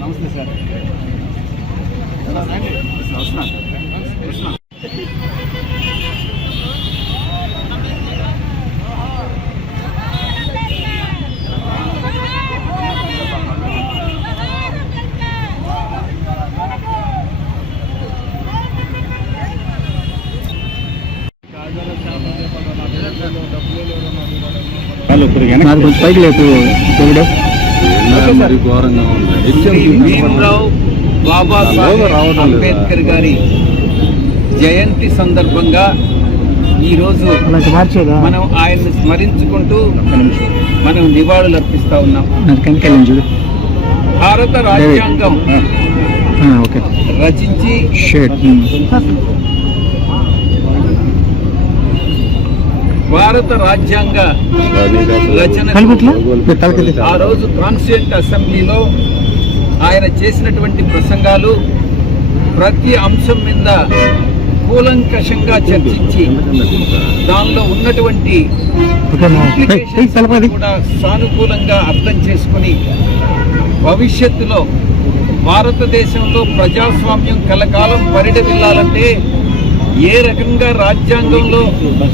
నమస్తే సార్. వస్తున్నా. పైకి లేదు ఘోరంగా ఉంది. భీమ్రావ్ బాబాసాహెబ్ అంబేద్కర్ గారి జయంతి సందర్భంగా ఈరోజు మనం ఆయన్ని స్మరించుకుంటూ మనం నివాళులు అర్పిస్తా ఉన్నాం. భారత రాజ్యాంగం రచించి భారత రాజ్యాంగ రచన ఆ రోజు కాన్స్టిట్యూంట్ అసెంబ్లీలో ఆయన చేసినటువంటి ప్రసంగాలు ప్రతి అంశం మీద కూలంకషంగా చర్చించి దానిలో ఉన్నటువంటి కూడా సానుకూలంగా అర్థం చేసుకుని భవిష్యత్తులో భారతదేశంలో ప్రజాస్వామ్యం కలకాలం పరిడవిల్లాలంటే ఏ రకంగా రాజ్యాంగంలో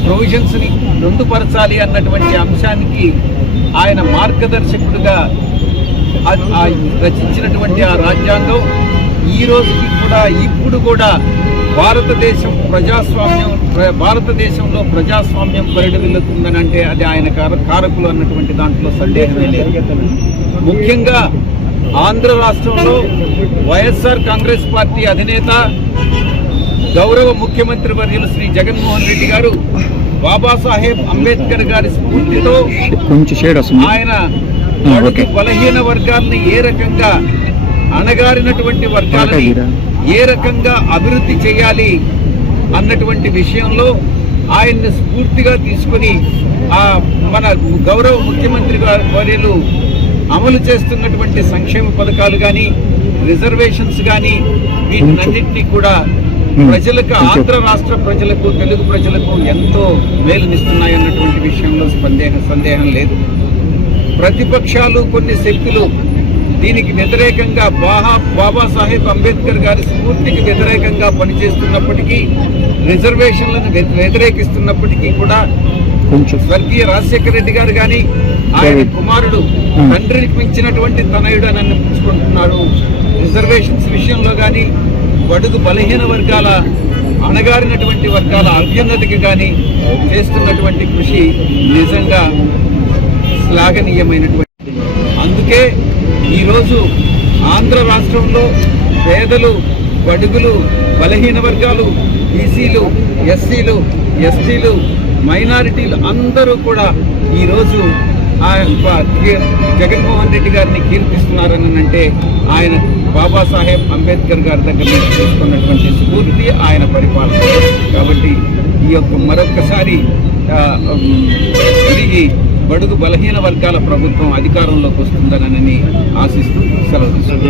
ప్రొవిజన్స్ ని రొందుపరచాలి అన్నటువంటి అంశానికి ఆయన మార్గదర్శకుడిగా రచించినటువంటి ఆ రాజ్యాంగం ఈ రోజుకి కూడా ఇప్పుడు కూడా భారతదేశంలో ప్రజాస్వామ్యం పరిడవిల్లుతుందని అంటే అది ఆయన కారకులు అన్నటువంటి దాంట్లో సందేహమే లేదు. ముఖ్యంగా ఆంధ్ర రాష్ట్రంలో వైఎస్ఆర్ కాంగ్రెస్ పార్టీ అధినేత గౌరవ ముఖ్యమంత్రి వర్యులు శ్రీ జగన్మోహన్ రెడ్డి గారు బాబాసాహెబ్ అంబేద్కర్ గారి స్ఫూర్తితో ఆయన బలహీన వర్గాలని ఏ రకంగా అణగారినటువంటి వర్గాలని ఏ రకంగా అభివృద్ధి చేయాలి అన్నటువంటి విషయంలో ఆయన్ని స్ఫూర్తిగా తీసుకుని మన గౌరవ ముఖ్యమంత్రి వర్యులు అమలు చేస్తున్నటువంటి సంక్షేమ పథకాలు కానీ రిజర్వేషన్స్ కానీ వీటన్నింటినీ కూడా ప్రజలకు ఆంధ్ర రాష్ట్ర ప్రజలకు తెలుగు ప్రజలకు ఎంతో మేలునిస్తున్నాయన్నటువంటి విషయంలో సందేహం లేదు. ప్రతిపక్షాలు కొన్ని శక్తులు దీనికి వ్యతిరేకంగా బాబాసాహెబ్ అంబేద్కర్ గారి స్ఫూర్తికి వ్యతిరేకంగా పనిచేస్తున్నప్పటికీ రిజర్వేషన్లను వ్యతిరేకిస్తున్నప్పటికీ కూడా స్వర్గీయ రాజశేఖర రెడ్డి గారు కానీ ఆయన కుమారుడు తండ్రికి మించినటువంటి తనయుడు అని అనిపించుకుంటున్నాడు. రిజర్వేషన్స్ విషయంలో కానీ బడుగు బలహీన వర్గాల అణగారినటువంటి వర్గాల అభ్యున్నతికి కానీ చేస్తున్నటువంటి కృషి నిజంగా శ్లాఘనీయమైనటువంటి. అందుకే ఈరోజు ఆంధ్ర రాష్ట్రంలో పేదలు, బడుగులు, బలహీన వర్గాలు, బీసీలు, ఎస్సీలు, ఎస్టీలు, మైనారిటీలు అందరూ కూడా ఈరోజు జగన్మోహన్ రెడ్డి గారిని కీర్తిస్తున్నారని అంటే ఆయన బాబాసాహెబ్ అంబేద్కర్ గారి దగ్గర నుంచి తీసుకున్నటువంటి స్ఫూర్తి ఆయన పరిపాలన. కాబట్టి ఈ యొక్క మరొక్కసారి తిరిగి బడుగు బలహీన వర్గాల ప్రభుత్వం అధికారంలోకి వస్తుందనని ఆశిస్తూ సెలవు తీసుకుంటున్నాను.